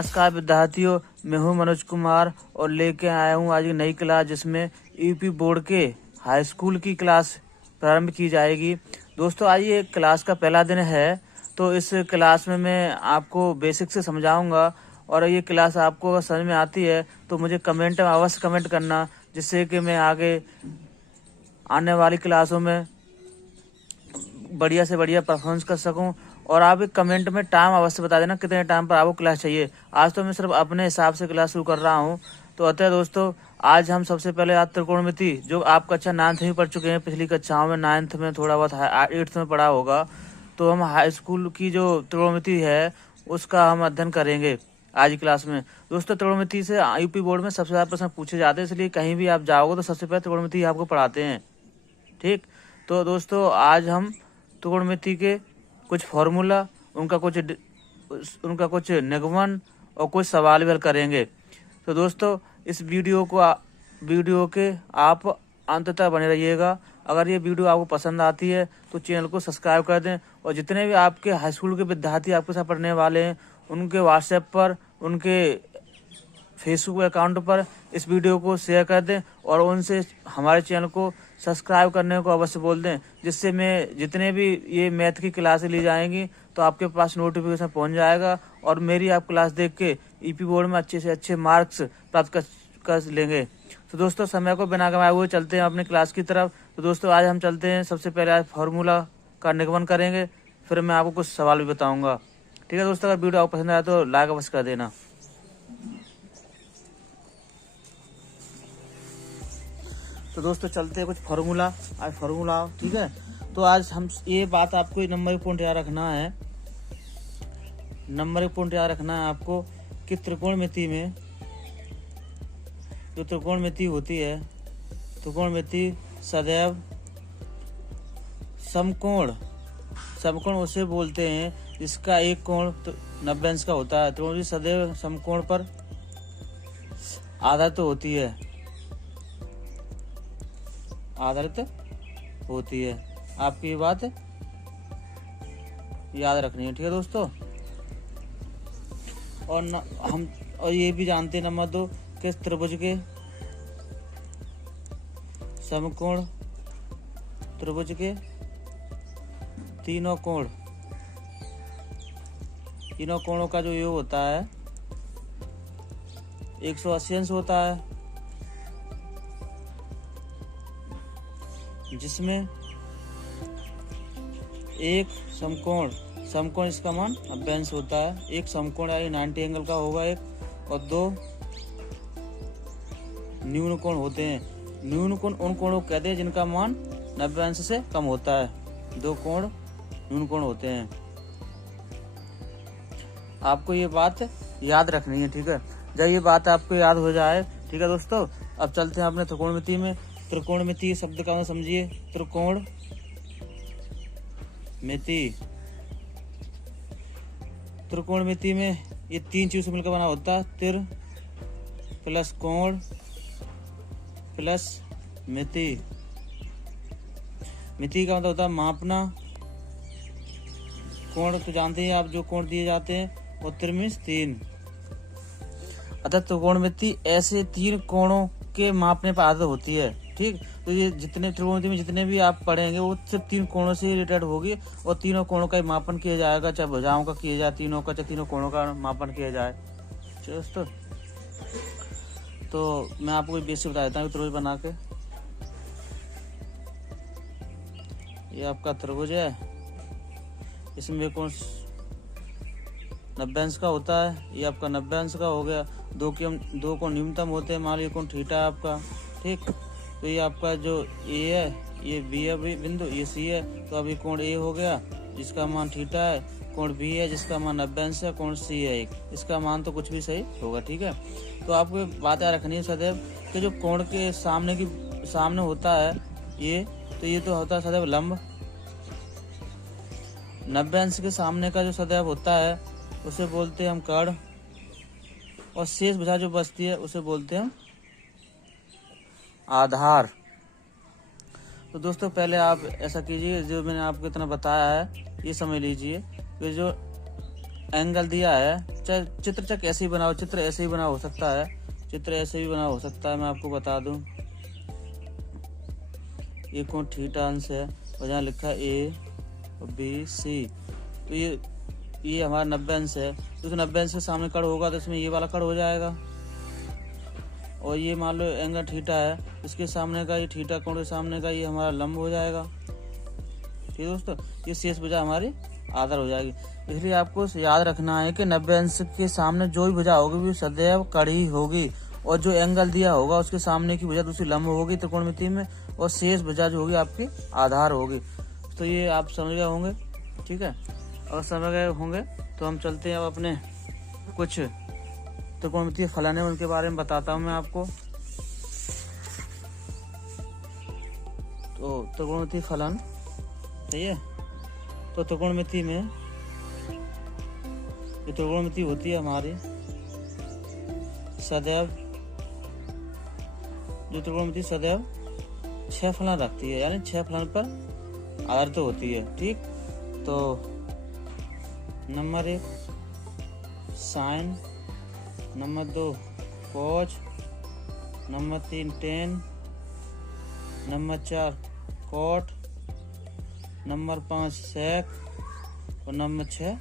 नमस्कार विद्यार्थियों, मैं हूं मनोज कुमार और लेके आया हूं आज एक नई क्लास जिसमें यूपी बोर्ड के हाई स्कूल की क्लास प्रारंभ की जाएगी। दोस्तों आज ये क्लास का पहला दिन है, तो इस क्लास में मैं आपको बेसिक से समझाऊंगा और ये क्लास आपको अगर समझ में आती है तो मुझे कमेंट में अवश्य कमेंट करना, जिससे कि मैं आगे आने वाली क्लासों में बढ़िया से बढ़िया परफॉर्मेंस कर सकूं। और आप एक कमेंट में टाइम अवश्य बता देना कितने टाइम पर आपको क्लास चाहिए। आज तो मैं सिर्फ अपने हिसाब से क्लास शुरू कर रहा हूं। तो अतः दोस्तों आज हम सबसे पहले आज त्रिकोणमिति, जो आप कक्षा 9th में पढ़ चुके हैं, पिछली कक्षाओं में 9th में थोड़ा बहुत 8th में पढ़ा होगा, तो हम हाई स्कूल की जो त्रिकोणमिति है उसका हम अध्ययन करेंगे आज की क्लास में। दोस्तों त्रिकोणमिति से यूपी बोर्ड में सबसे ज्यादा प्रश्न पूछे जाते हैं, इसलिए कहीं भी आप जाओगे तो सबसे पहले त्रिकोणमिति आपको पढ़ाते हैं। ठीक, तो दोस्तों आज हम त्रिकोणमिति के कुछ फॉर्मूला, उनका कुछ निगमन और कुछ सवाल भी हल करेंगे। तो दोस्तों इस वीडियो के आप अंत तक बने रहिएगा। अगर ये वीडियो आपको पसंद आती है तो चैनल को सब्सक्राइब कर दें और जितने भी आपके हाई स्कूल के विद्यार्थी आपके साथ पढ़ने वाले हैं उनके व्हाट्सएप पर, उनके फेसबुक अकाउंट पर इस वीडियो को शेयर कर दें और उनसे हमारे चैनल को सब्सक्राइब करने को अवश्य बोल दें, जिससे मैं जितने भी ये मैथ की क्लासें ली जाएंगी तो आपके पास नोटिफिकेशन पहुंच जाएगा और मेरी आप क्लास देख के यूपी बोर्ड में अच्छे से अच्छे मार्क्स प्राप्त कर लेंगे। तो दोस्तों समय को बिना गंवाए हुए चलते हैं अपनी क्लास की तरफ। तो दोस्तों आज हम चलते हैं, सबसे पहले आज फार्मूला का निगमन करेंगे, फिर मैं आपको कुछ सवाल भी बताऊँगा। ठीक है दोस्तों, अगर वीडियो आपको पसंद आया तो लाइक अवश्य कर देना। तो दोस्तों चलते हैं कुछ फार्मूला, आज फार्मूला। ठीक है, तो आज हम ये बात आपको नंबर एक पॉइंट याद रखना है, नंबर एक पॉइंट याद रखना है आपको कि त्रिकोणमिति में जो त्रिकोणमिति होती है, त्रिकोणमिति सदैव समकोण उसे बोलते हैं जिसका एक कोण 90 अंश का होता है। त्रिकोणमिति सदैव समकोण पर आधारित होती है, आपकी ये बात याद रखनी है। ठीक है दोस्तों, और ये भी जानते हैं नंबर 2 कि त्रिभुज के समकोण, त्रिभुज के तीनों कोणों का जो योग होता है 180 अंश होता है, जिसमें एक समकोण इसका मान 90 अंश होता है। एक समकोण यानी 90 एंगल का होगा एक, और 2 न्यून कोण होते हैं। न्यून कोण उन कोणों को कहते हैं जिनका मान 90 अंश से कम होता है। 2 कोण न्यून कोण होते हैं। आपको ये बात याद रखनी है। ठीक है, जब ये बात आपको याद हो जाए, ठीक है दोस्तों, अब चलते हैं अपने त्रिकोणमिति में। त्रिकोणमिति शब्द का समझिए, त्रिकोणमिति में ये 3 चीज से मिलकर बना होता है, तिर प्लस कोण प्लस मिति। मिति का मतलब होता है मापना, कोण तो जानते हैं आप जो कोण दिए जाते हैं, और तिर मीन्स 3। अतः त्रिकोणमिति ऐसे 3 कोणों के मापने पर आधारित होती है। ठीक, तो ये जितने त्रिकोणमिति में जितने भी आप पढ़ेंगे वो सिर्फ 3 कोणों से रिलेटेड होगी और तीनों कोणों का मापन किया जाएगा, चाहे भुजाओं का किया जाए, तीनों कोणों का मापन किया जाए। दोस्तों तो मैं आपको एक बेसिक बता देता हूँ त्रिभुज बना के। ये आपका त्रिभुज है, इसमें कोण 90 अंश का होता है, ये आपका 90 अंश का हो गया। 2 कोण न्यूनतम होते हैं, मान लीजिए कोण थीटा है आपका। ठीक, तो ये आपका जो ए है, ये बी है बिंदु, ये सी है, तो अभी कोण ए हो गया जिसका मान थीटा है, कोण बी है जिसका मान 90 अंश है, कोण सी है 1, इसका मान तो कुछ भी सही होगा। ठीक है, तो आपको बात याद रखनी है सदैव कि जो कोण के सामने होता है ये तो होता है सदैव लंब। 90 अंश के सामने का जो सदैव होता है उसे बोलते हैं हम कर्ण, और शेष भुजा जो बचती है उसे बोलते हैं हम आधार। तो दोस्तों पहले आप ऐसा कीजिए, जो मैंने आपको इतना बताया है ये समझ लीजिए कि जो एंगल दिया है चाहे चित्र चाहे कैसे ही बनाओ, चित्र ऐसे ही बना हो सकता है, चित्र ऐसे भी बना हो सकता है। मैं आपको बता दूं, ये कोण थीटा अंश है और यहाँ लिखा है ए और बी सी, तो ये हमारा 90 अंश है। तो 90 अंश के सामने कड़ होगा तो इसमें ये वाला कड़ हो जाएगा। और ये मान लो एंगल थीटा है, इसके सामने का ये थीटा कोण के सामने का ये हमारा लंब हो जाएगा। ठीक है दोस्तों, ये शेष भुजा हमारी आधार हो जाएगी। इसलिए आपको याद रखना है कि 90 अंश के सामने जो भी भुजा होगी वो सदैव कड़ी होगी, और जो एंगल दिया होगा उसके सामने की भुजा दूसरी लंब होगी त्रिकोणमिति में, और शेष भुजा जो होगी आपकी आधार होगी। तो ये आप समझ गए होंगे। ठीक है, अगर समझ गए होंगे तो हम चलते हैं अब अपने कुछ त्रिकोणमितीय फलन है उनके बारे में बताता हूँ मैं आपको। तो त्रिकोणमितीय फलन, सही है। तो त्रिकोणमिति में ये त्रिकोणमिति होती है हमारी सदैव, जो त्रिकोणमिति सदैव 6 फलन रखती है, यानी 6 फलन पर आधारित होती है। ठीक, तो number 1 sine, number 2 cos, number 3 tan, number 4 cot, number 5 sec और नंबर 6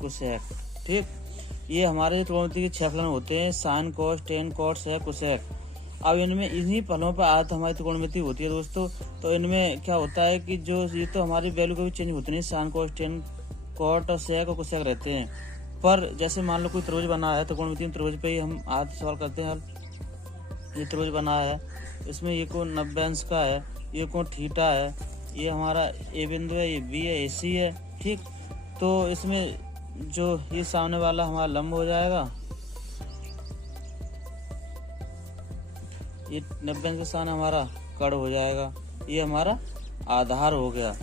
कोसेक। ठीक, ये हमारे त्रिकोणमिति के 6 फलन होते हैं, sine cos tan cot sec cosec. अब इनमें इन्हीं फलों पर आधारित हमारी त्रिकोणमिति होती है दोस्तों। तो इनमें क्या होता है कि जो ये तो हमारी वैल्यू कभी चेंज होती नहीं, साइन कॉस टेन कॉट और सेक और कोसेक रहते हैं। पर जैसे मान लो कोई त्रिभुज बना है, त्रिकोणमिति में त्रिभुज पे ही हम आज सवाल करते हैं हल। ये त्रिभुज बना है, इसमें ये कोण 90 अंश का है, ये कोण थीटा है, ये हमारा ए बिंदु है, ये बी है, ए सी है। ठीक, तो इसमें जो ये सामने वाला हमारा लंब हो जाएगा, ये 90 अंश के सामने हमारा कड़ हो जाएगा, ये हमारा आधार हो गया,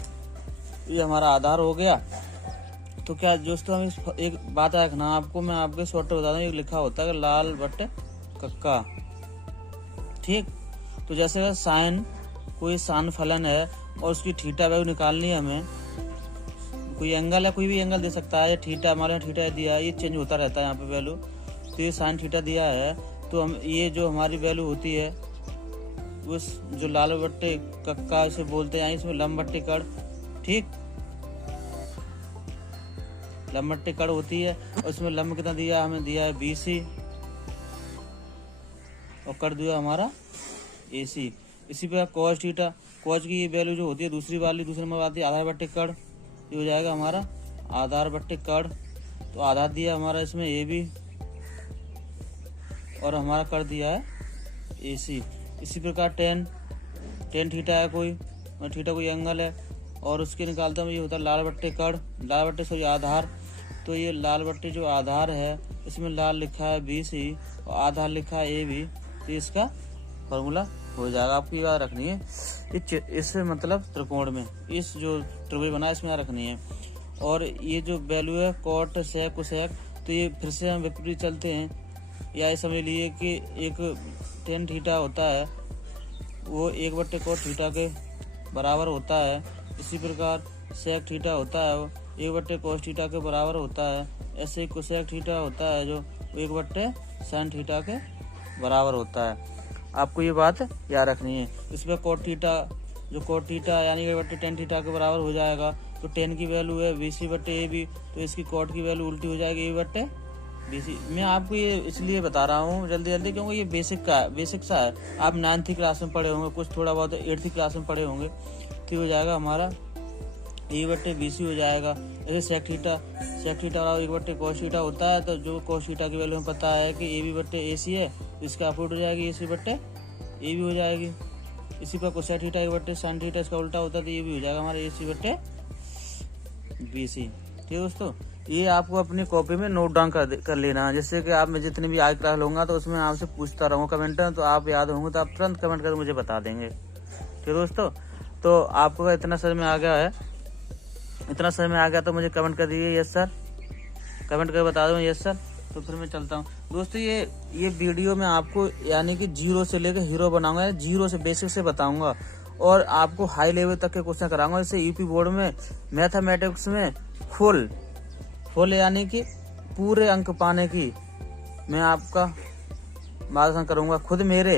ये हमारा आधार हो गया। तो क्या दोस्तों, हम इस एक बात रखना आपको, मैं आपके शॉर्ट बता दूं, लिखा होता है लाल बट्टे कक्का। ठीक, तो जैसे साइन, कोई साइन फलन है और उसकी थीटा वैल्यू निकालनी है हमें, कोई एंगल है, कोई भी एंगल दे सकता है, थीटा मान लो थीटा दिया है, ये चेंज होता रहता है यहाँ पे वैल्यू। तो ये साइन थीटा दिया है, तो हम ये जो हमारी वैल्यू होती है उस जो लाल बट्टे कक्का इसे बोलते हैं, इसमें लंब बट्टे कड़। ठीक, लंब बट्टे कड़ होती है और इसमें लंब कितना दिया, हमें दिया है BC और कड़ दिया हमारा AC। इसी प्रकार कॉस थीटा, कॉस की वैल्यू जो होती है दूसरी नंबर आती है आधार बट्टे कड़, ये हो जाएगा हमारा आधार बट्टे कड़। तो आधार दिया हमारा इसमें AB और हमारा कर दिया है AC। इसी प्रकार टेन थीटा है, कोई थीटा कोई एंगल है और उसके निकालता हूँ, ये होता है लाल बट्टे कड़, लाल बट्टे सॉरी आधार। तो ये लाल बट्टे जो आधार है, इसमें लाल लिखा है BC और आधार लिखा है AB, तो इसका फॉर्मूला हो जाएगा। आपको ये बात रखनी है, इस मतलब त्रिकोण में इस जो त्रिभुज बना है इसमें रखनी है। और ये जो वैल्यू है कॉट सेक कोसेक, तो ये फिर से हम विपरीत चलते हैं, या ये समझ लिए कि एक टेन थीटा होता है वो 1/cos थीटा के बराबर होता है। इसी प्रकार सेक थीटा होता है वो 1/cos थीटा के बराबर होता है। ऐसे ही कोसेक थीटा होता है जो 1/sin थीटा के बराबर होता है। आपको ये बात याद रखनी है। इसमें cot थीटा जो cot थीटा यानी 1/tan थीटा के बराबर हो जाएगा। तो tan की वैल्यू है BC/AB, तो इसकी cot की वैल्यू उल्टी हो जाएगी A/BC। मैं आपको ये इसलिए बता रहा हूँ जल्दी क्योंकि ये बेसिक सा है। आप 9th क्लास में पढ़े होंगे, कुछ थोड़ा बहुत 8th क्लास में पढ़े होंगे। तो हो जाएगा हमारा A/BC हो जाएगा। जैसे सेक थीटा 1/cos थीटा होता है, तो जो cos थीटा की वैल्यू हमें पता है कि AB/AC है, तो इसका अपोजिट हो जाएगी AC/AB हो जाएगी। इसी पर कोसेक थीटा 1/sin थीटा इसका उल्टा होता है, तो ये भी हो जाएगा हमारा AC/BC। ठीक है दोस्तों, ये आपको अपनी कॉपी में नोट डाउन कर लेना है, जिससे कि आप मैं जितने भी आज क्लास लूंगा तो उसमें आपसे पूछता रहूँगा कमेंट में, तो आप याद होंगे तो आप तुरंत कमेंट करके मुझे बता देंगे। ठीक है दोस्तों, तो आपको इतना समझ में आ गया है, इतना समझ में आ गया तो मुझे कमेंट कर दीजिए यस सर, कमेंट करके बता दो यस सर। तो फिर मैं चलता हूँ दोस्तों। ये वीडियो में आपको यानी कि 0 से लेकर हीरो बनाऊंगा, 0 से बेसिक से बताऊंगा और आपको हाई लेवल तक के क्वेश्चन कराऊंगा। जैसे यूपी बोर्ड में मैथमेटिक्स में फुल यानी कि पूरे अंक पाने की मैं आपका मार्गदर्शन करूंगा। खुद मेरे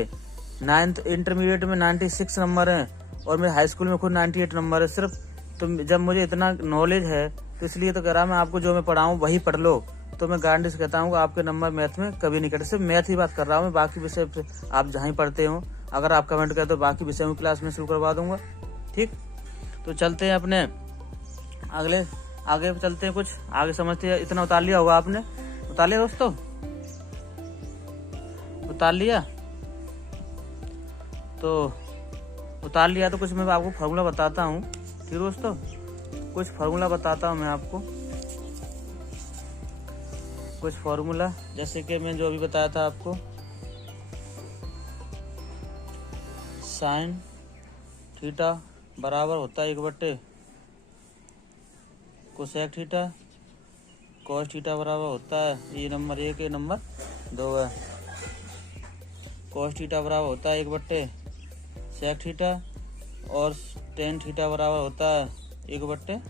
9th इंटरमीडिएट में 96 नंबर हैं और मेरे हाई स्कूल में खुद 98 नंबर है सिर्फ। तो जब मुझे इतना नॉलेज है तो इसलिए तो कह रहा मैं आपको जो मैं पढ़ाऊँ वही पढ़ लो। तो मैं गारंटी से कहता हूँ आपके नंबर मैथ में कभी नहीं कटे। सिर्फ मैथ ही बात कर रहा हूँ मैं, बाकी विषय आप जहाँ ही पढ़ते हो अगर आप कमेंट करें तो बाकी विषय में क्लास में शुरू करवा दूंगा। ठीक, तो चलते हैं अपने आगे चलते हैं, कुछ आगे समझते हैं। इतना उतार लिया होगा आपने, उतार लिया दोस्तों, उतार लिया? तो उतार लिया तो कुछ मैं आपको फार्मूला बताता हूँ। ठीक दोस्तों, कुछ फार्मूला बताता हूँ मैं आपको, कुछ फार्मूला जैसे कि मैं जो अभी बताया था आपको, साइन थीटा बराबर होता है 1/, कोसेक थीटा, कॉस थीटा बराबर होता है, ये नंबर 1 है, नंबर 2 है। कॉस थीटा बराबर होता है 1/, सेक थीटा, और टेन थीटा बराबर होता है 1/,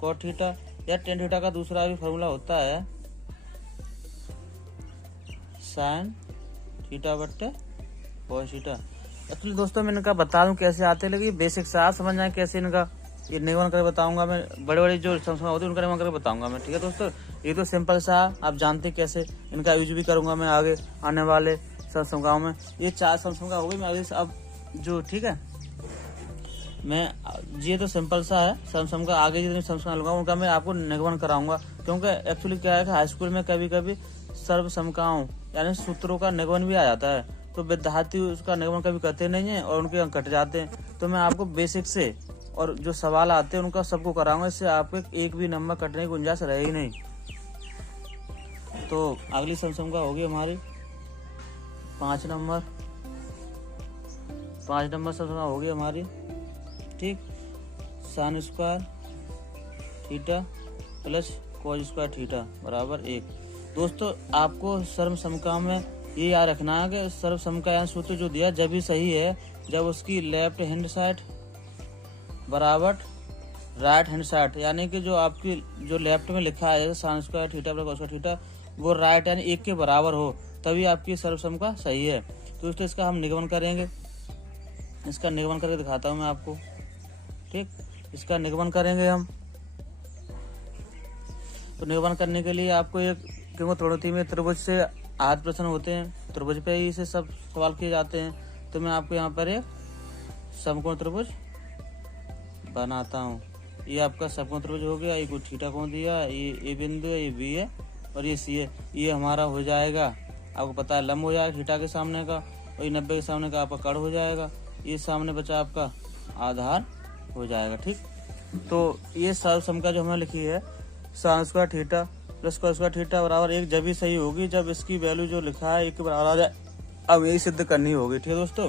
कॉट थीटा। या टेन थीटा का दूसरा भी फार्मूला होता है साइन थीटा बट्टे कॉस थीटा। एक्चुअली दोस्तों मैं इनका बता दूं कैसे आते हैं, लेकिन बेसिक से आप समझ जाए कैसे इनका ये निगमन करके बताऊंगा मैं। बड़े बड़े जो समस्या होती है उनका निगमन करके बताऊंगा मैं। ठीक है दोस्तों, ये तो सिंपल सा आप जानते कैसे इनका यूज भी करूंगा मैं आगे आने वाले समस्याओं में। ये 4 समस्या हो गई मैं आगे अब जो, ठीक है, मैं ये तो सिंपल सा है समस्या का। आगे जितनी समस्या लूंगा उनका मैं आपको निगमन कराऊंगा, क्योंकि एक्चुअली क्या है कि हाई स्कूल में कभी कभी सर्व समकाओं यानी सूत्रों का निगमन भी आ जाता है, तो विद्यार्थी उसका निगमन कभी करते नहीं है और उनके अंक कट जाते हैं। तो मैं आपको बेसिक से और जो सवाल आते हैं उनका सबको कराऊंगा, इससे आपको एक भी नंबर कटने की गुंजाइश रहे ही नहीं। तो अगली समस्या होगी हमारी 5 नंबर समस्या होगी हमारी। ठीक, sine square theta plus cos square theta बराबर 1। दोस्तों आपको सर्व समका में ये याद रखना है कि सर्व समका यानी सूत्र जो दिया जब भी सही है जब उसकी लेफ्ट हैंड साइड बराबर राइट हैंड साइड, यानी कि जो आपकी जो लेफ्ट में लिखा है sine square theta plus cos square theta वो राइट यानी 1 के बराबर हो, तभी आपकी सर्व समका सही है। तो दोस्तों इसका हम निगमन करेंगे, इसका निगमन करके दिखाता हूँ मैं आपको। ठीक, इसका निगमन करेंगे हम। तो निगमन करने के लिए आपको एक, क्योंकि त्रिकोणमिति में त्रिभुज से आठ प्रश्न होते हैं, त्रिभुज पे ही से सब सवाल किए जाते हैं। तो मैं आपको यहाँ पर एक समकोण त्रिभुज बनाता हूँ। ये आपका समकोण त्रिभुज हो गया, ये कुछ थीटा कोण दिया, ये ए बिंदु है, ये बी है और ये सी है। ये हमारा हो जाएगा, आपको पता है लंब हो जाएगा थीटा के सामने का, और ये 90 के सामने का आपका कड़ हो जाएगा। ये सामने बचा आपका आधार हो जाएगा। ठीक, तो ये सर्व समका जो हमने लिखी है sine square theta plus cos square theta बराबर 1 जब भी सही होगी जब इसकी वैल्यू जो लिखा है 1 के बराबर आ जाए। अब यही सिद्ध करनी होगी। ठीक है दोस्तों,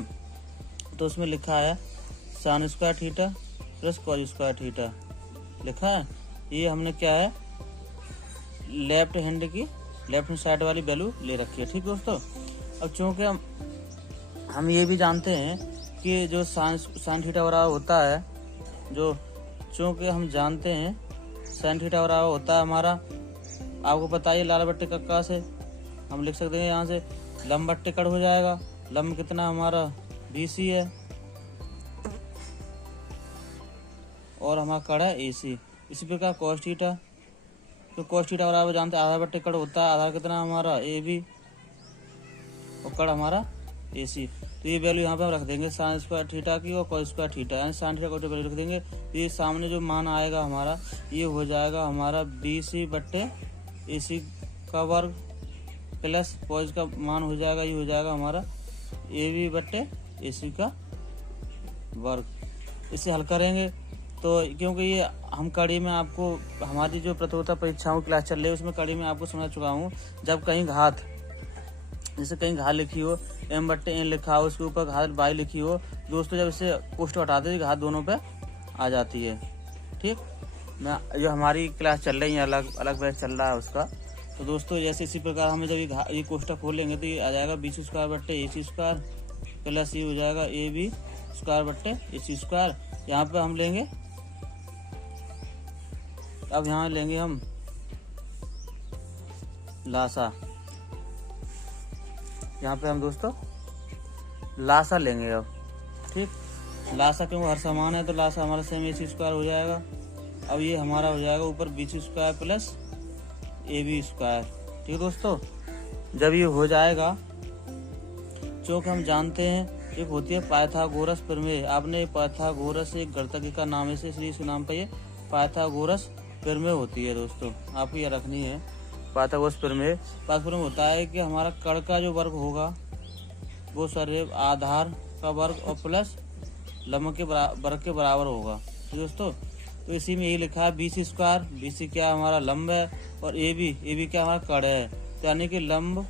तो उसमें लिखा है sine square theta plus cos square theta लिखा है। ये हमने क्या है लेफ्ट हैंड साइड वाली वैल्यू ले रखी है। ठीक दोस्तों, अब चूंकि हम ये भी जानते हैं कि जो साइन थीटा बराबर होता है, जो चूंकि हम जानते हैं साइन थीटा बराबर होता है हमारा, आपको पता है लाल बट्टे कक्का से हम लिख सकते हैं, यहाँ से लंब बट्टे कड़ हो जाएगा। लंब कितना हमारा BC है और हमारा कड़ है AC। इसी प्रकार कॉस थीटा, तो कॉस थीटा बराबर जानते हैं आधार बट्टे कड़ होता है। आधार कितना हमारा AB और कड़ हमारा AC। तो ये वैल्यू यहाँ पे हम रख देंगे साइन स्क्वायर थीटा की और कॉस स्क्वायर थीटा, यानी साइन थीटा को वैल्यू रख देंगे। तो ये सामने जो मान आएगा हमारा ये हो जाएगा हमारा BC बट्टे AC का वर्ग प्लस कॉस का मान हो जाएगा, ये हो जाएगा हमारा AB बट्टे AC का वर्ग। इसे हल करेंगे तो क्योंकि ये हम कड़ी में आपको हमारी जो प्रतियोगिता परीक्षाओं की क्लास चल रही है उसमें कड़ी में आपको समझा चुका हूँ, जब कहीं घात जैसे कहीं घात लिखी हो M बट्टे N लिखा हो उसके ऊपर घात Y लिखी हो दोस्तों, जब इसे कोष्ठ हटाते हैं घात दोनों पे आ जाती है। ठीक, मैं जो हमारी क्लास चल रही है अलग अलग बैच चल रहा है उसका। तो दोस्तों जैसे इसी प्रकार हमें जब ये कोष्ठक खोलेंगे तो ये आ जाएगा BC स्क्वायर बट्टे AC स्क्वायर प्लस ये हो जाएगा AB स्क्वायर बट्टे AC स्क्वायर। यहाँ पे हम लेंगे, अब यहाँ लेंगे हम लासा। यहाँ पे हम दोस्तों लासा लेंगे अब। ठीक, लासा क्योंकि हर समान है तो लासा हमारा सेम AC स्क्वायर हो जाएगा। अब ये हमारा हो जाएगा ऊपर BC square plus AB square. ठीक है दोस्तों, जब ये हो जाएगा, चूँकि हम जानते हैं एक होती है पाइथागोरस प्रमेय। आपने पाइथागोरस एक गणितज्ञ का नाम है, इसलिए इसके नाम पर ये पाइथागोरस प्रमेय होती है दोस्तों, आपको यह रखनी है। पाइथागोरस प्रमेय होता है कि हमारा कण का जो वर्ग होगा वो सदैव आधार का वर्ग और प्लस लंब के वर्ग के बराबर होगा। तो दोस्तों, तो इसी में यही लिखा है BC स्क्वायर। BC क्या हमारा लंब है और AB क्या हमारा कण है, यानी कि लंब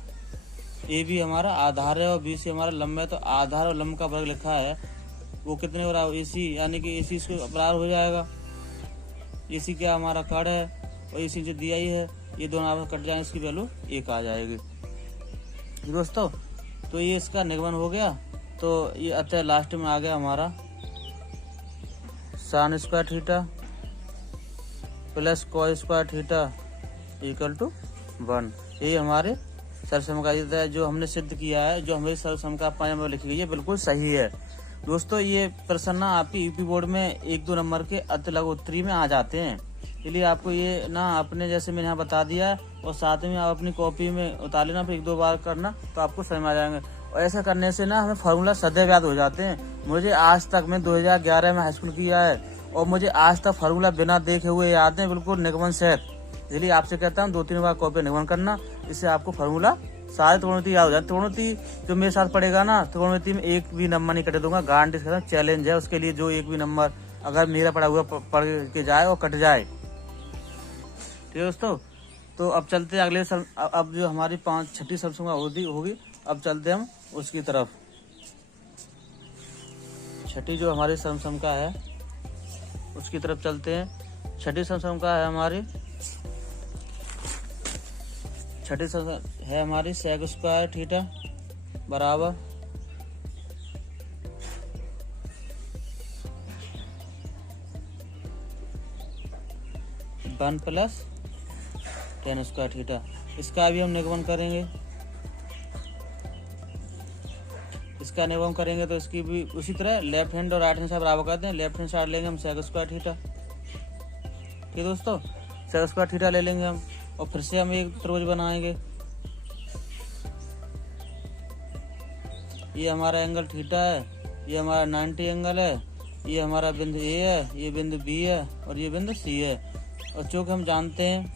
AB हमारा आधार है और BC हमारा लंब है। तो आधार और लंब का वर्ग लिखा है वो कितने बराबर, AC, यानी कि AC इसको बराबर हो जाएगा। AC क्या हमारा कण है और AC जो दिया ही है, ये दोनों आपस कट जाए, इसकी वैल्यू 1 आ जाएगी दोस्तों। तो ये इसका निगमन हो गया। तो ये अतः लास्ट में आ गया हमारा sin square theta plus cos square theta equal to 1। ये हमारे सर्वसमकालिकता है जो हमने सिद्ध किया है, जो हमारी सर्वसमकालिकता में लिखी गई है, बिल्कुल सही है दोस्तों। ये प्रश्न ना आपकी यूपी बोर्ड में 1-2 नंबर के अति लघु उत्तरी में आ जाते हैं, इसलिए आपको ये ना अपने जैसे मैंने यहाँ बता दिया और साथ में आप अपनी कॉपी में उतार लेना, फिर 1-2 बार करना तो आपको समझ में आ जाएंगे। और ऐसा करने से ना हमें फार्मूला सदैव याद हो जाते हैं। मुझे आज तक, मैं 2011 में हाई स्कूल किया है और मुझे आज तक फार्मूला बिना देखे हुए याद है, बिल्कुल निगमन सहित। इसलिए आपसे कहता हूँ 2-3 बार कॉपी निगमन करना, इससे आपको फार्मूला सारे त्रिकोणमिति याद हो जाए। त्रिकोणमिति जो मेरे साथ पढ़ेगा ना, त्रिकोणमिति में एक भी नंबर नहीं कटे दूंगा, गारंटी से चैलेंज है उसके लिए। जो एक भी नंबर अगर मेरा पढ़ा हुआ पढ़ के जाए और कट जाए, ठीक है दोस्तों। तो अब चलते हैं अगले अब जो हमारी 6ठी सर्वसमका होगी, अब चलते हम उसकी तरफ। 6ठी जो हमारी सर्वसमका है उसकी तरफ चलते हैं। 6ठी सर्वसमका है हमारी, 6ठी सर्वसमका है हमारी सेक स्क्वायर थीटा बराबर 1 प्लस tan स्क्वायर थीटा। इसका भी हम निगमन करेंगे, इसका निगमन करेंगे तो इसकी भी उसी तरह लेफ्ट हैंड और राइट हैंड साइड बराबर करते हैं। लेफ्ट हैंड साइड लेंगे हम सेक स्क्वायर थीटा। ठीक है दोस्तों, सेक स्क्वायर थीटा ले लेंगे हम और फिर से हम एक त्रिभुज बनाएंगे। ये हमारा एंगल थीटा है, ये हमारा 90 एंगल है, ये हमारा बिंदु A है, ये बिंदु B है और ये बिंदु C है। और चूँकि हम जानते हैं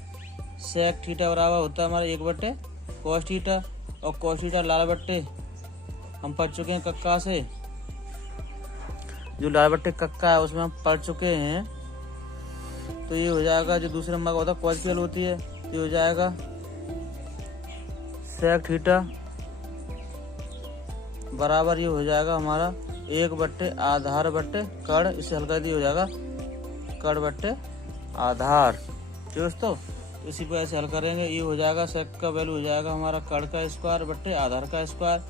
सेक थीटा बराबर होता है हमारा 1/cos थीटा, और cos थीटा लाल बट्टे हम पढ़ चुके हैं कक्का से, जो लाल बट्टे कक्का है उसमें हम पढ़ चुके हैं। तो ये हो जाएगा, जो दूसरे नंबर का होता है cos की वैल्यू होती है, ये हो जाएगा सेक थीटा बराबर ये हो जाएगा हमारा 1 आधार बट्टे कड़, इसे हल्का दिया हो जाएगा कड़ बट्टे आधार। दोस्तों इसी पर ऐसे हल करेंगे, ये हो जाएगा सेक का वैल्यू हो जाएगा हमारा कड़ का स्क्वायर बट्टे आधार का स्क्वायर।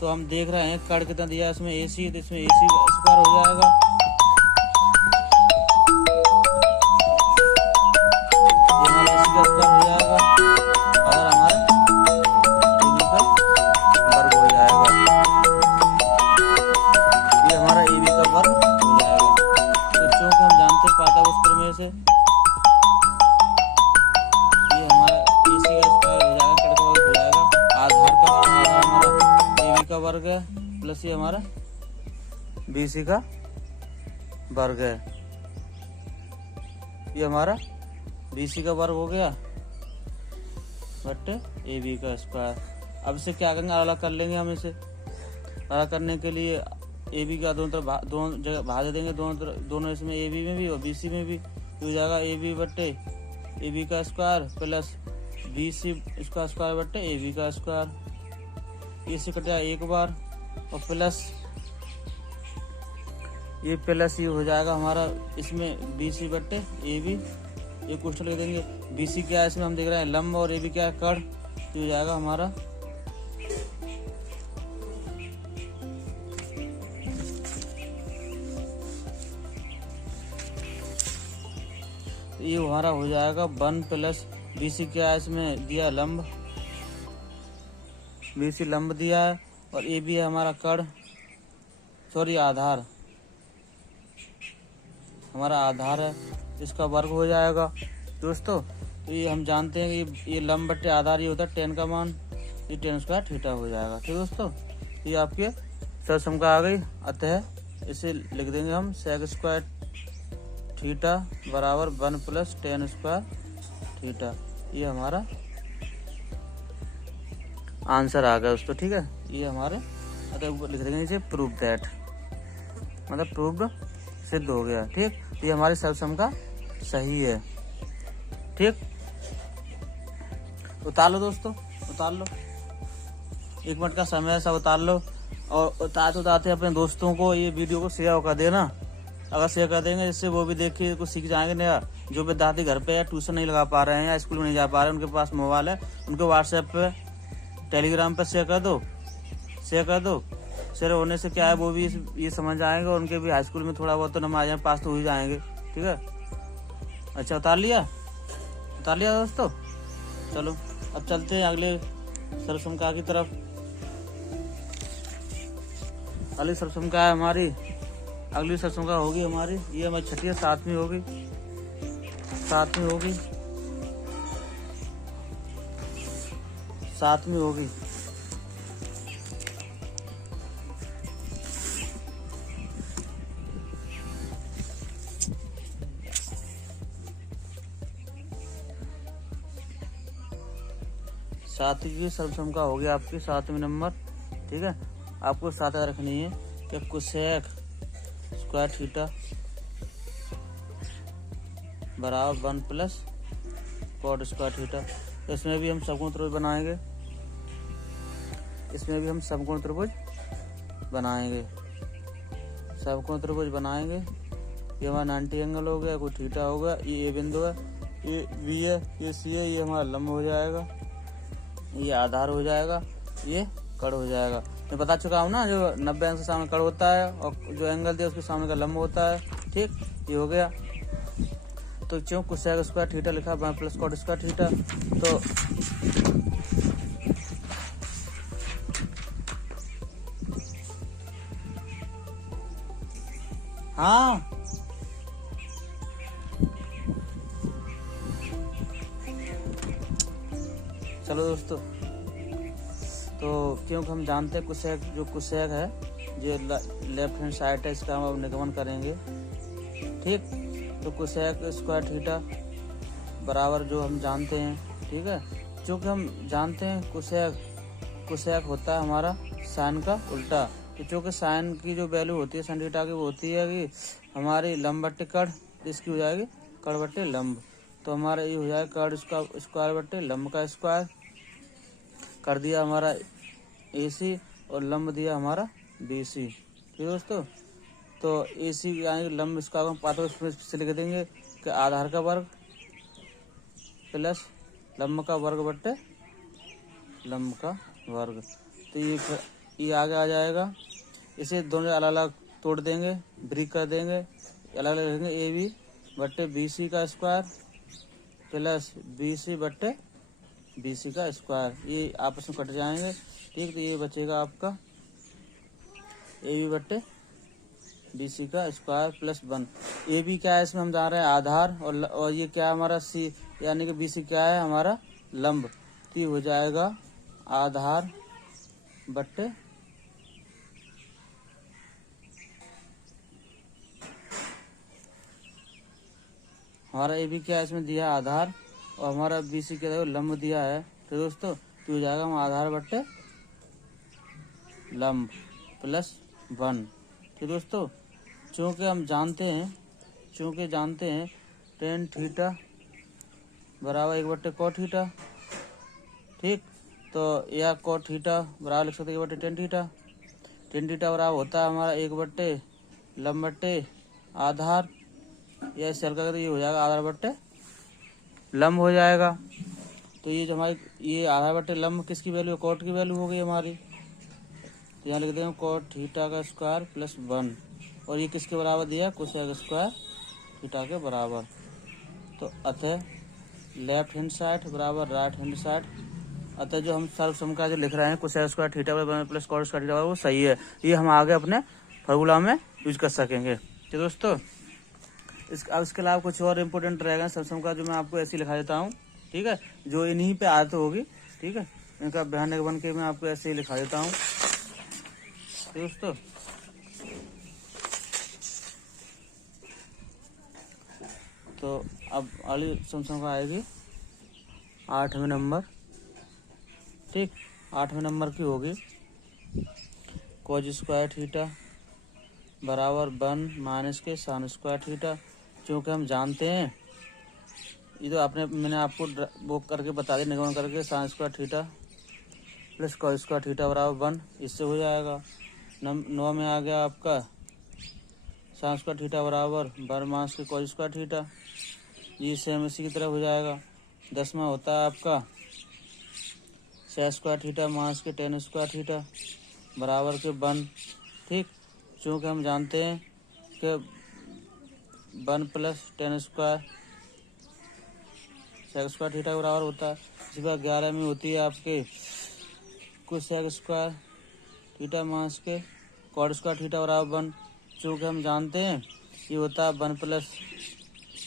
तो हम देख रहे हैं कड़ कितना दिया है इसमें AC, तो इसमें AC का स्क्वायर हो जाएगा। ये हमारा AC का स्क्वायर हो जाएगा और हमारा AB का वर्ग हो जाएगा। ये हमारा AB का वर्ग हो जाएगा। तो चूंकि हम जानते पाइथागोरस प्रमेय से वर्ग है प्लस ये हमारा BC का वर्ग है, ये हमारा BC का वर्ग हो गया बट्टे AB का स्क्वायर। अब इसे क्या करेंगे, अलग कर लेंगे हम इसे। अलग करने के लिए AB का दोनों तरफ दोनों जगह भाग देंगे, दोनों इसमें AB में भी और BC में भी। हो जाएगा AB बट्टे AB का स्क्वायर प्लस BC इसका स्क्वायर बट्टे AB का स्क्वायर। इसे कट जाए एक बार और प्लस ये हो जाएगा हमारा इसमें BC बट्टे AB, ये क्वेश्चन लिख देंगे। BC क्या है इसमें हम देख रहे हैं लंब और AB क्या है कड़, तो हो जाएगा हमारा ये हमारा हो जाएगा 1 प्लस BC क्या है इसमें दिया लंब BC लंब दिया है और AB है हमारा कड़, सॉरी आधार, हमारा आधार है, इसका वर्ग हो जाएगा दोस्तों। तो ये हम जानते हैं कि ये लंब बट्टे आधार ये होता है tan का मान, ये tan स्क्वायर थीटा हो जाएगा। ठीक दोस्तों, ये आपके सरसम आ गई। अतः इसे लिख देंगे हम sec स्क्वायर थीटा बराबर 1 प्लस tan स्क्वायर थीटा। ये हमारा आंसर आ गया दोस्तों। ठीक है, ये हमारे अतः लिख देंगे इसे प्रूव दैट, मतलब प्रूव्ड, सिद्ध हो गया। ठीक, ये हमारे सरसम का सही है। ठीक, उतार लो दोस्तों, उतार लो, 1 मिनट का समय है, सब उतार लो। और उतारते उतारते अपने दोस्तों को ये वीडियो को शेयर कर देना। अगर शेयर कर देंगे जिससे वो भी देख के कुछ सीख जाएंगे नया। जो विद्यार्थी घर पे या ट्यूशन नहीं लगा पा रहे हैं या स्कूल में नहीं जा पा रहे हैं, उनके पास मोबाइल है, उनको व्हाट्सएप पे, टेलीग्राम पे शेयर कर दो, शेयर कर दो। शेयर होने से क्या है, वो भी ये समझ आएंगे और उनके भी हाई स्कूल में थोड़ा बहुत तो नंबर आ जाए, पास तो हो ही जाएंगे। ठीक है, अच्छा उतार लिया, उतार लिया दोस्तों। चलो अब चलते हैं अगले सरसमका की तरफ। अगली सरसमका है हमारी, अगली सरसमका होगी हमारी, ये हमारी छठी है, 7वीं होगी, 7वीं होगी, 7वीं होगी। सातवीं की सरसमका हो गया आपकी 7वीं नंबर। ठीक है, आपको 7 रखनी है कि कोसेक स्क्वायर थीटा बराबर 1 प्लस कॉट स्क्वायर थीटा। इसमें भी हम समकोण त्रिभुज बनाएंगे, इसमें भी हम समकोण त्रिभुज बनाएंगे, समकोण त्रिभुज बनाएंगे। ये हमारा 90 एंगल हो गया, कोई थीटा हो गया, ये A बिंदु है, ये B है, ये C है, ये हमारा लंब हो जाएगा, ये आधार हो जाएगा, ये कड़ हो जाएगा। मैं बता चुका हूँ ना, जो 90 अंश के सामने कड़ होता है और जो एंगल दिया उसके सामने का लंब होता है। ठीक, ये हो गया। तो क्यों कोसेक स्क्वायर थीटा लिखा 1 प्लस कॉट स्क्वायर थीटा, तो हाँ चलो दोस्तों, तो क्योंकि हम जानते हैं कोसेक, जो कोसेक है जो लेफ्ट हैंड साइड है, इसका हम निगमन करेंगे। ठीक, तो कोसेक स्क्वायर थीटा बराबर जो हम जानते हैं, ठीक है, जो कि हम जानते हैं कोसेक होता है हमारा साइन का उल्टा। तो चूँकि साइन की जो वैल्यू होती है साइन थीटा की, वो होती है कि हमारी लंब बट्टे कड़, इसकी हो जाएगी कड़ बट्टे लंब। तो हमारा ये हो जाएगा कड़ इसका स्क्वायर बट्टे लंब का स्क्वायर, कर दिया हमारा AC और लंब दिया हमारा BC। ठीक दोस्तों, तो AC यानी लंब इसका हम पाते से लिख देंगे कि आधार का वर्ग प्लस लंब का वर्ग बट्टे लंब का वर्ग। तो ये आगे आ जाएगा। इसे दोनों अलग अलग तोड़ देंगे, ब्रेक कर देंगे, अलग अलग लिखेंगे AB बट्टे BC का स्क्वायर प्लस BC बट्टे BC का स्क्वायर, ये आपस में कट जाएंगे। ठीक, तो ये बचेगा आपका AB बट्टे BC का स्क्वायर प्लस 1। AB क्या है इसमें हम जान रहे हैं आधार, और ये क्या है हमारा C यानी कि BC क्या है हमारा लंब। तो ये हो जाएगा आधार बट्टे हमारा AB क्या है इसमें दिया आधार और हमारा BC क्या है लंब दिया है। तो दोस्तों तो हो जाएगा हम आधार बट्टे लंब प्लस 1। ठीक दोस्तों, चूँकि हम जानते हैं tan थीटा बराबर 1 बट्टे cot थीटा। ठीक, तो यह cot थीटा बराबर लिख सकते हैं 1 बट्टे tan थीटा बराबर होता है हमारा 1 बट्टे लंब बट्टे आधार, या इस हल्का करके ये हो जाएगा आधार बट्टे लंब हो जाएगा। तो ये जो हमारी ये आधार बट्टे लंब किसकी वैल्यू है, कॉट की वैल्यू हो गई हमारी। तो यहाँ लिख देंगे कॉट थीटा का स्क्वायर प्लस 1, और ये किसके बराबर दिया कोसेक स्क्वायर थीटा के बराबर। तो अतः लेफ्ट हैंड साइड बराबर राइट हैंड साइड अतः जो हम सर्वसम का जो लिख रहे हैं cosec square theta plus cot square theta वो सही है। ये हम आगे अपने फार्मूला में यूज कर सकेंगे। तो दोस्तों अब इसके अलावा कुछ और इम्पोर्टेंट रहेगा सर्वसम का, जो मैं आपको ऐसे लिखा देता हूँ, ठीक है, जो इन्हीं पे आदत होगी, ठीक है, इनका भयानक बन के मैं आपको ऐसे ही लिखा देता हूँ। दोस्तों तो अब अगली समस्या आएगी 8वें नंबर, ठीक, 8वें नंबर की होगी कोज स्क्वायर थीटा बराबर 1 माइनस के साइन स्क्वायर थीटा। चूँकि हम जानते हैं, ये तो मैंने आपको वो करके बता दिया, निगमन करके sine square theta plus cos square theta बराबर 1, इससे हो जाएगा। 9 में आ गया आपका साइन स्क्वायर थीटा बराबर 1 माइनस के कॉस स्क्वायर थीटा, ये सेम इसी की तरह हो जाएगा। 10 में होता है आपका सेक स्क्वायर थीटा माइनस के टेन स्क्वायर थीटा बराबर के 1, ठीक। चूँकि हम जानते हैं कि 1 plus tan square sec square theta बराबर होता है। इसी बार 11 में होती है आपके कुछ सेक स्क्वायर थीटा माइनस के कॉट स्क्वायर थीटा बराबर 1। चूँकि हम जानते हैं ये होता है 1 प्लस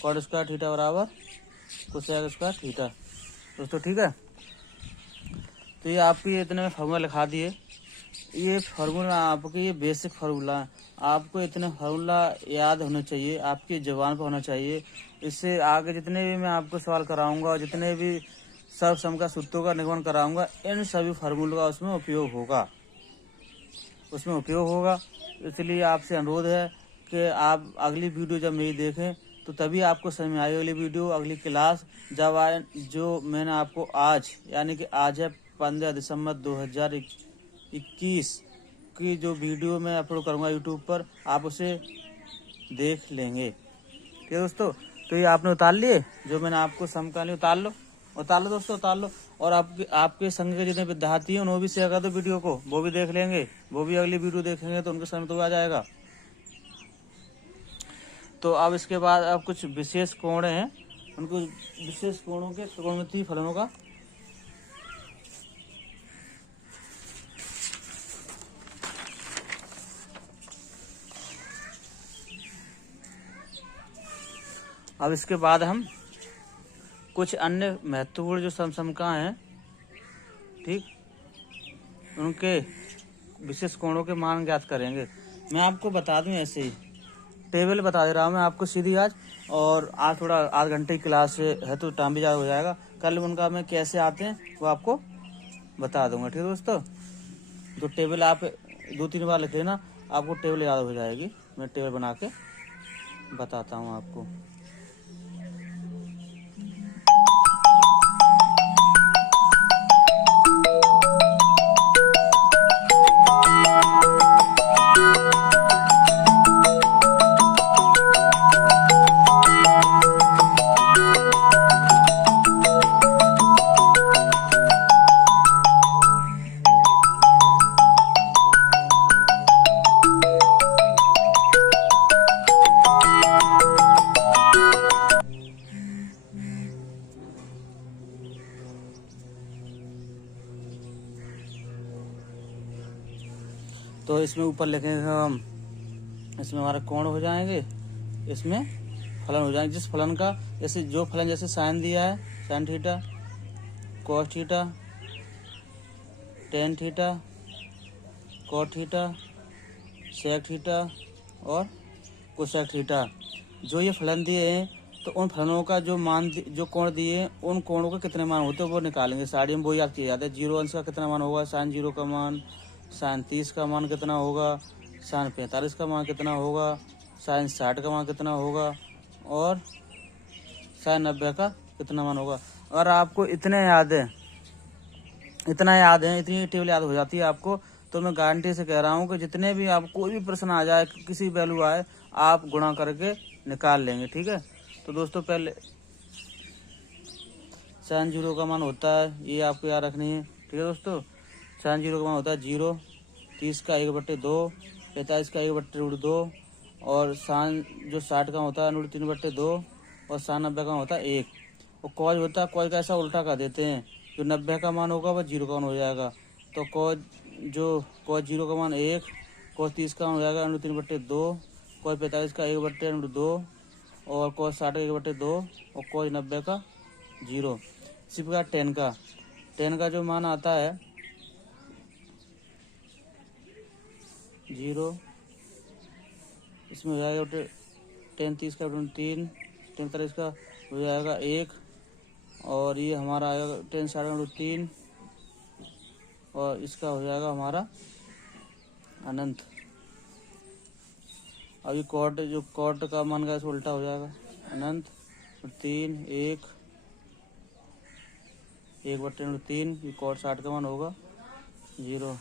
कॉट स्क्वायर थीटा बराबर कुछ सेक स्क्वायर थीटा। दोस्तों ठीक है, तो ये आपकी इतने में फार्मूला लिखा दिए। ये फार्मूला आपके ये बेसिक फार्मूला है, आपको इतने फार्मूला याद होने चाहिए, आपकी ज़बान पर होना चाहिए। इससे आगे जितने भी मैं आपको सवाल कराऊंगा और जितने भी सर्वसम का सूत्रों का निगमन कराऊंगा, इन सभी फार्मूलों का उसमें उपयोग होगा। इसलिए आपसे अनुरोध है कि आप अगली वीडियो जब मेरी देखें तो तभी आपको समझ में आएगी अगली वीडियो, अगली क्लास जब आए। जो मैंने आपको आज यानी कि आज है 15 दिसंबर 2021 की जो वीडियो मैं अपलोड करूंगा यूट्यूब पर, आप उसे देख लेंगे। ठीक है दोस्तों, तो ये आपने उतार लिए, जो मैंने आपको समकालीन उतार लो दोस्तों, उतार लो। और आपके संग के जितने विद्यार्थी हैं उन्होंने भी शेयर कर दो वीडियो को, वो भी देख लेंगे, वो भी अगली वीडियो देखेंगे तो उनके समझ तो आ जाएगा। तो अब इसके बाद अब कुछ विशेष कोण हैं, उनको विशेष कोणों के त्रिकोणमितीय फलनों का अब इसके बाद हम कुछ अन्य महत्वपूर्ण जो समसमका हैं, ठीक, उनके विशेष कोणों के मान ज्ञात करेंगे। मैं आपको बता दूं, ऐसे ही टेबल बता दे रहा हूँ मैं आपको सीधी आज, और आज थोड़ा आध घंटे की क्लास है तो टाइम भी ज़्यादा हो जाएगा। कल उनका मैं कैसे आते हैं वो आपको बता दूंगा। ठीक है दोस्तों, तो टेबल आप 2-3 बार लिख लेना, आपको टेबल याद हो जाएगी। मैं टेबल बना के बताता हूँ आपको। तो इसमें ऊपर लिखेंगे हम, इसमें हमारा कोण हो जाएंगे, इसमें फलन हो जाएंगे। जिस फलन का जैसे जो फलन जैसे साइन दिया है, sine theta, cos theta, tan theta, cot theta, sec theta और कोसेक थीटा, जो ये फलन दिए हैं तो उन फलनों का जो मान जो कोण दिए हैं उन कोणों के कितने मान होते हैं वो निकालेंगे। साड़ी में वो याद किया जाता है। 0 अंश का कितना मान होगा, साइन 0 का मान, साइन 30 का मान कितना होगा, साइन 45 का मान कितना होगा, साइन 60 का मान कितना होगा और साइन 90 का कितना मान होगा। अगर आपको इतना याद है, इतनी टेबल याद हो जाती है आपको, तो मैं गारंटी से कह रहा हूँ कि जितने भी आप कोई भी प्रश्न आ जाए, किसी वैल्यू आए, आप गुणा करके निकाल लेंगे। ठीक है, तो दोस्तों पहले साइन 0 का मान होता है, ये आपको याद रखनी है। ठीक है दोस्तों, साइन 0 का मान होता है 0, 30 का 1/2, 45 का 1/2 और साइन जो 60 का होता है 3/2 और साइन 90 का होता है 1। और कॉज होता है, कॉज का ऐसा उल्टा कर देते हैं, जो 90 का मान होगा वह 0 का मान हो जाएगा। तो cos 0 का मान 1, cos 30 का मान हो जाएगा √3/2, cos 45 का 1/√2 और cos 60 का 1/2 और cos 90 का 0। इसी प्रकार tan का जो मान आता है 0, इसमें हो जाएगा tan 30 का 3, tan 40 का हो जाएगा 1 और ये हमारा आएगा tan 60 का 3 और इसका हो जाएगा हमारा अनंत। अभी कॉट का मान का उल्टा हो जाएगा अनंत 3 1/3, ये cot 60 का मान होगा 0।